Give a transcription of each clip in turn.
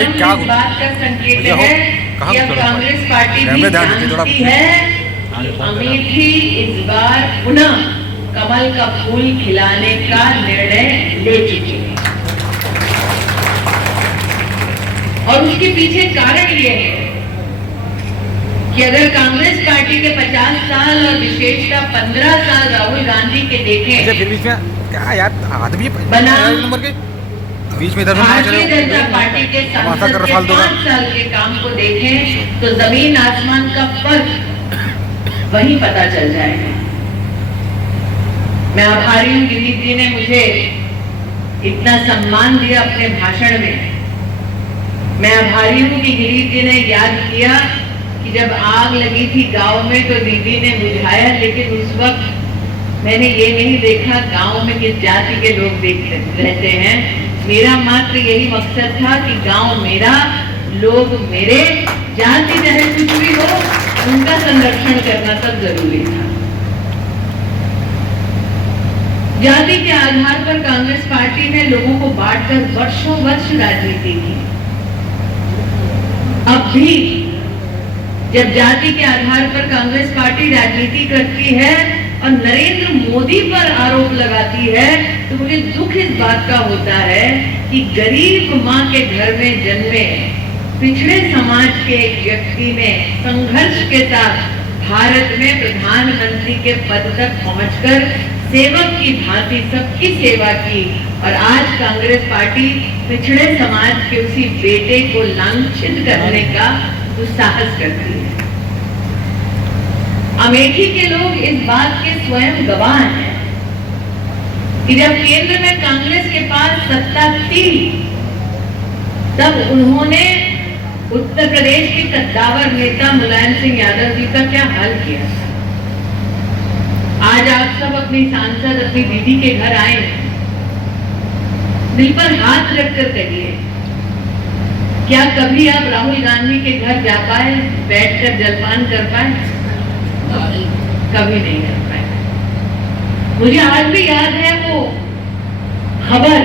परिणाम इस बात का संकेत है कि अब कांग्रेस पार्टी भी जानती है कि अमेठी इस बार पुनः कमल का फूल खिलाने का निर्णय ले चुकी है। और उसके पीछे कारण ये है कि अगर कांग्रेस पार्टी के 50 साल और विशेषतः 15 साल राहुल गांधी के देखें, फिर बीच में क्या यार आदमी बनाम बीच में इधर भारतीय जनता पार्टी के सांसद के 5 साल के काम को देखें तो जमीन आसमान का फर्क वही पता चल जाएगा। मैं आभारी हूं गिरीश जी ने मुझे इतना सम्मान दिया अपने भाषण में। मैं आभारी हूं कि गिरीश जी ने याद किया कि जब आग लगी थी गांव में तो दीदी ने बुझाया, लेकिन उस वक्त मैंने ये नहीं देखा गांव में किस जाति के लोग रहते हैं। मेरा मात्र यही मकसद था कि गांव मेरा, लोग मेरे, जाति चाहे कुछ भी हो, उनका संरक्षण करना तब जरूरी था। जाति के आधार पर कांग्रेस पार्टी ने लोगों को बांटकर वर्षों वर्ष राजनीति की। अब भी जब जाति के आधार पर कांग्रेस पार्टी राजनीति करती है और नरेंद्र मोदी पर आरोप लगाती है तो मुझे दुख इस बात का होता है कि गरीब मां के घर में जन्मे पिछड़े समाज के एक व्यक्ति ने संघर्ष के साथ भारत में प्रधानमंत्री के पद तक पहुंचकर सेवक की भांति सबकी सेवा की, और आज कांग्रेस पार्टी पिछड़े समाज के उसी बेटे को लांछित करने का दुस्साहस करती है। अमेठी के लोग इस बात के स्वयं गवाह हैं कि जब केंद्र में कांग्रेस के पास सत्ता थी तब उन्होंने उत्तर प्रदेश के कद्दावर नेता मुलायम सिंह यादव जी का क्या हाल किया। आज आप सब अपनी सांसद अपनी दीदी के घर आए, दिल पर हाथ रखकर कहिए, क्या कभी आप राहुल गांधी के घर जा पाए, बैठकर जलपान कर पाए? कभी नहीं कर पाए। मुझे आज भी याद है वो खबर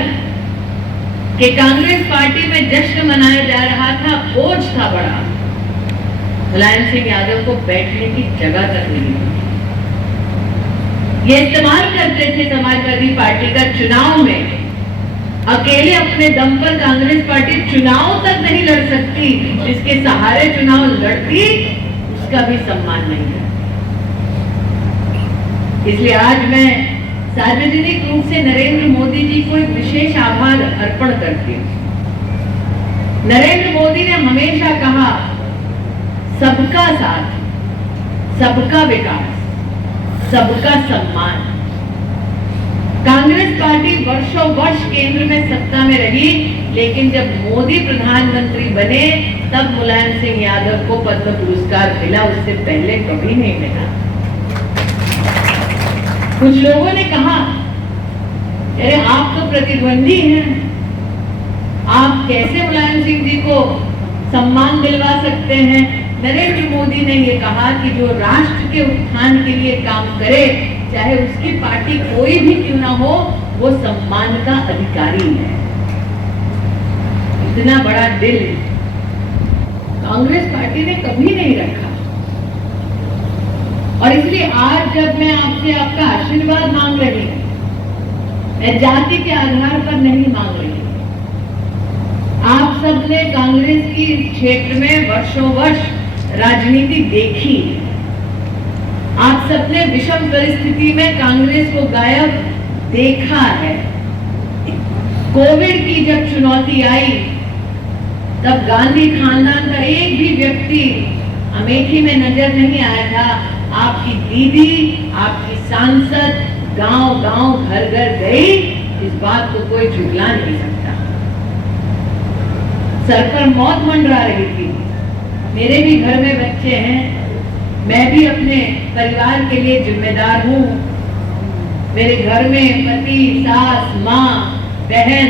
कि कांग्रेस पार्टी में जश्न मनाया जा रहा था, भोज था बड़ा, मुलायम सिंह यादव को बैठने की जगह तक नहीं थी। ये इस्तेमाल करते थे समाजवादी पार्टी का चुनाव में। अकेले अपने दम पर कांग्रेस पार्टी चुनाव तक नहीं लड़ सकती, जिसके सहारे चुनाव लड़ती उसका भी सम्मान नहीं है। इसलिए आज मैं सार्वजनिक रूप से नरेंद्र मोदी जी को एक विशेष आभार अर्पण करती हूँ। नरेंद्र मोदी ने हमेशा कहा सबका साथ, सबका विकास, सबका सम्मान। कांग्रेस पार्टी वर्षों वर्ष केंद्र में सत्ता में रही, लेकिन जब मोदी प्रधानमंत्री बने तब मुलायम सिंह यादव को पद्म पुरस्कार मिला, उससे पहले कभी नहीं मिला। कुछ लोगों ने कहा अरे आप तो प्रतिद्वंदी हैं, आप कैसे मुलायम सिंह जी को सम्मान दिलवा सकते हैं। नरेंद्र मोदी ने ये कहा कि जो राष्ट्र के उत्थान के लिए काम करे, चाहे उसकी पार्टी कोई भी क्यों ना हो, वो सम्मान का अधिकारी है। इतना बड़ा दिल कांग्रेस पार्टी ने कभी नहीं रखा, और इसलिए आज जब मैं आपसे आपका आशीर्वाद मांग रही हूं, मैं जाति के आधार पर नहीं मांग रही। आप सबने कांग्रेस की क्षेत्र में वर्षों वर्ष राजनीति देखी। आप सबने विषम परिस्थिति में कांग्रेस को गायब देखा है। कोविड की जब चुनौती आई तब गांधी खानदान का एक भी व्यक्ति अमेठी में नजर नहीं आया था। आपकी दीदी, आपकी सांसद गांव-गांव, घर-घर गई, इस बात को कोई झुठला नहीं सकता। सर पर मौत मंडरा रही थी। मेरे भी घर में बच्चे हैं, मैं भी अपने परिवार के लिए जिम्मेदार हूँ। मेरे घर में पति, सास, माँ, बहन,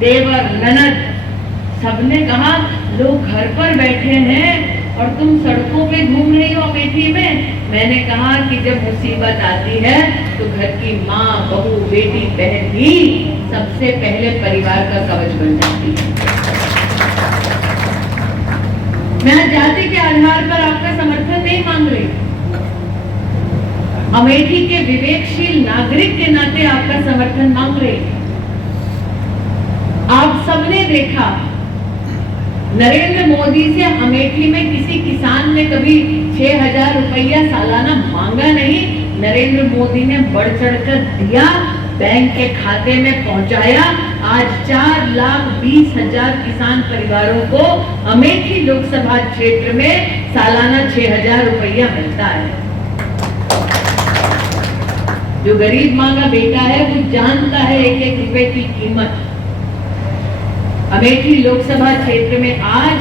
देवर, ननद सबने कहा लोग घर पर बैठे हैं और तुम सड़कों पे घूम रही हो अमेठी में। मैंने कहा कि जब मुसीबत आती है तो घर की माँ, बहू, बेटी, बहन ही सबसे पहले परिवार का कवच बन जाती है। मैं जाति के आधार पर आपका समर्थन नहीं मांग रही, अमेठी के विवेकशील नागरिक के नाते आपका समर्थन मांग रही। आप सबने देखा नरेंद्र मोदी से अमेठी में किसी किसान ने कभी 6,000 रुपया सालाना मांगा नहीं। नरेंद्र मोदी ने बढ़ चढ़कर दिया, बैंक के खाते में पहुंचाया। आज 4,20,000 किसान परिवारों को अमेठी लोकसभा क्षेत्र में सालाना 6,000 रुपया मिलता है। जो गरीब माँ का बेटा है वो जानता है एक एक रुपए की कीमत। अमेठी लोकसभा क्षेत्र में आज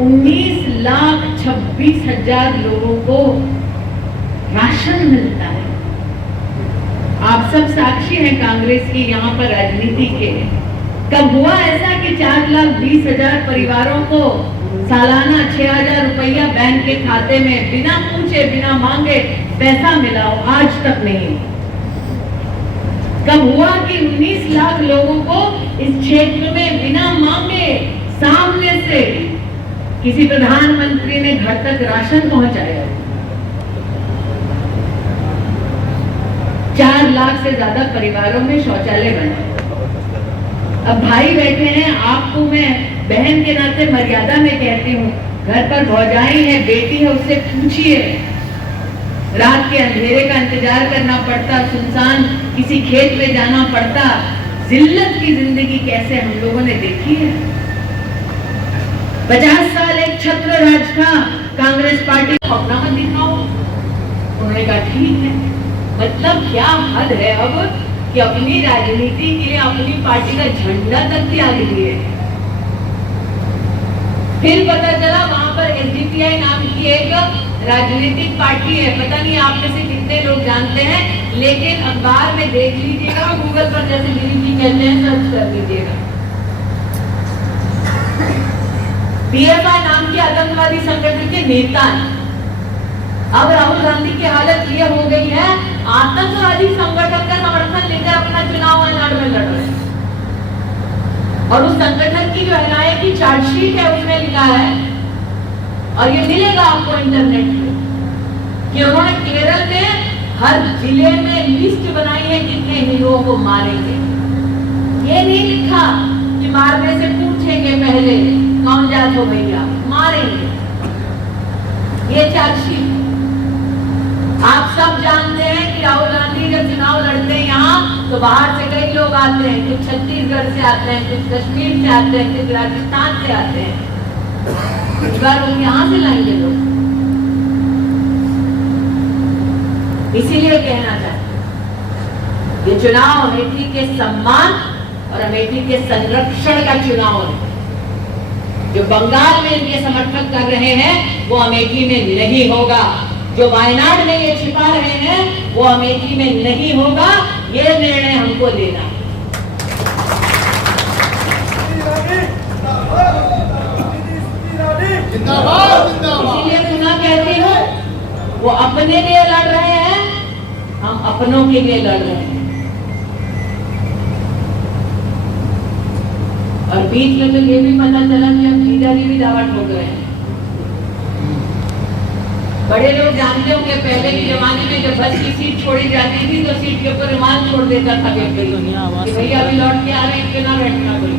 19,26,000 लोगों को राशन मिलता है। आप सब साक्षी हैं कांग्रेस की यहाँ पर राजनीति के। कब हुआ ऐसा कि 4,20,000 परिवारों को सालाना 6,000 रुपया बैंक के खाते में बिना पूछे बिना मांगे पैसा मिला हो? आज तक नहीं। कब हुआ कि 19 लाख लोगों को इस क्षेत्र में बिना मांगे सामने से किसी प्रधानमंत्री ने घर तक राशन पहुंचाया? 4 लाख से ज्यादा परिवारों में शौचालय बने। अब भाई बैठे हैं, आपको मैं बहन के नाते मर्यादा में कहती हूँ, घर पर भौजाई है, बेटी है, उससे पूछिए। रात के अंधेरे का इंतजार करना पड़ता, सुनसान किसी खेत में जाना पड़ता, जिल्लत की जिंदगी कैसे हम लोगों ने देखी है। 50 साल एक छत्र राज था, कांग्रेस पार्टी को अपना मत दिखाओ। उन्होंने कहा ठीक है। मतलब क्या हद है अब कि अपनी राजनीति के लिए अपनी पार्टी का झंडा तक त्याग दिए। फिर पता चला वहां पर एसडीपीआई नाम की एक राजनीतिक पार्टी है। पता नहीं आप में से कितने लोग जानते हैं, लेकिन अखबार में देख लीजिएगा, गूगल पर जैसे दिलीप जी कहते हैं सर्च कर लीजिएगा। पीएफआई नाम के आतंकवादी संगठन के नेता हैं। अब राहुल गांधी की हालत ये हो गई है, आतंकवादी संगठन का समर्थन लेकर अपना चुनाव वायनाड में लड़ रहे हैं। और उस संगठन की जो एनआईए की चार्जशीट है उसमें लिखा है, और ये मिलेगा आपको इंटरनेट पे, कि उन्होंने केरल में हर जिले में लिस्ट बनाई है कितने हिंदुओं को मारेंगे। ये नहीं लिखा कि मारने से पूछेंगे पहले कौन जात हो भैया, मारेंगे। ये चार्जशीट आप सब जानते हैं कि राहुल गांधी जब चुनाव लड़ते हैं यहाँ, तो बाहर से कई लोग आते हैं, कुछ छत्तीसगढ़ से आते हैं, कुछ कश्मीर से आते हैं, कुछ राजस्थान से आते हैं। इस बार वो यहाँ से लाएंगे लोग। इसीलिए कहना चाहते हैं ये चुनाव अमेठी के सम्मान और अमेठी के संरक्षण का चुनाव है। जो बंगाल में इनके समर्थक कर रहे हैं वो अमेठी में नहीं होगा। जो वायनाड में ये छिपा रहे हैं वो अमेठी में नहीं होगा। ये निर्णय हमको लेना है। इसीलिए पुनः कहती हूँ, वो अपने लिए लड़ रहे हैं, हम अपनों के लिए लड़ रहे हैं। और बीच में तो ये भी पता चला कि अब जीजा जी भी दावा ठोक रहे हैं। बड़े लोग जानते होंगे पहले के जमाने में जब बस की सीट छोड़ी जाती थी तो सीट के ऊपर रुमाल छोड़ देता था व्यक्ति कि भैया अभी लौट के आ रहे हैं, ना बैठना कोई।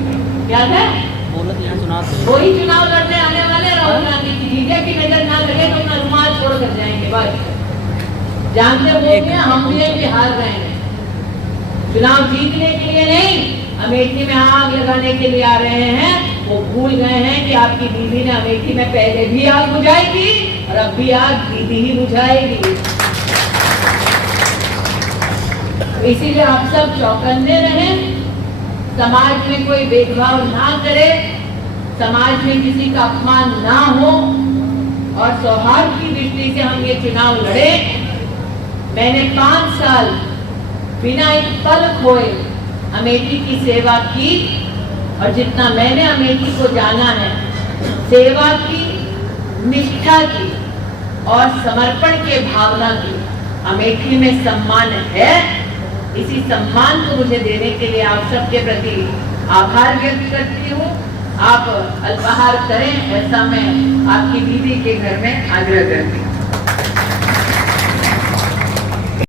याद है? वही चुनाव लड़ने आने वाले राहुल गांधी की जीजा की नजर ना लगे तो अपना रुमाल छोड़ कर जाएंगे। बस जानते वो हम भी हार रहे हैं। चुनाव जीतने के लिए नहीं, अमेठी में आग लगाने के लिए आ रहे हैं। वो भूल गए हैं कि आपकी दीदी ने अमेठी में पहले भी आग बुझाई थी और अब भी आग दीदी ही बुझाएगी। इसीलिए आप सब चौकन्ने रहें, समाज में कोई भेदभाव ना करे, समाज में किसी का अपमान ना हो और सौहार्द की दृष्टि से हम ये चुनाव लड़े। मैंने 5 साल बिना एक पल खोए अमेठी की सेवा की और जितना मैंने अमेठी को जाना है, सेवा की, निष्ठा की और समर्पण के भावना की अमेठी में सम्मान है। इसी सम्मान को मुझे देने के लिए आप सबके प्रति आभार व्यक्त करती हूँ। आप अल्पाहार करें, ऐसा मैं आपकी दीदी के घर में आग्रह करती हूँ।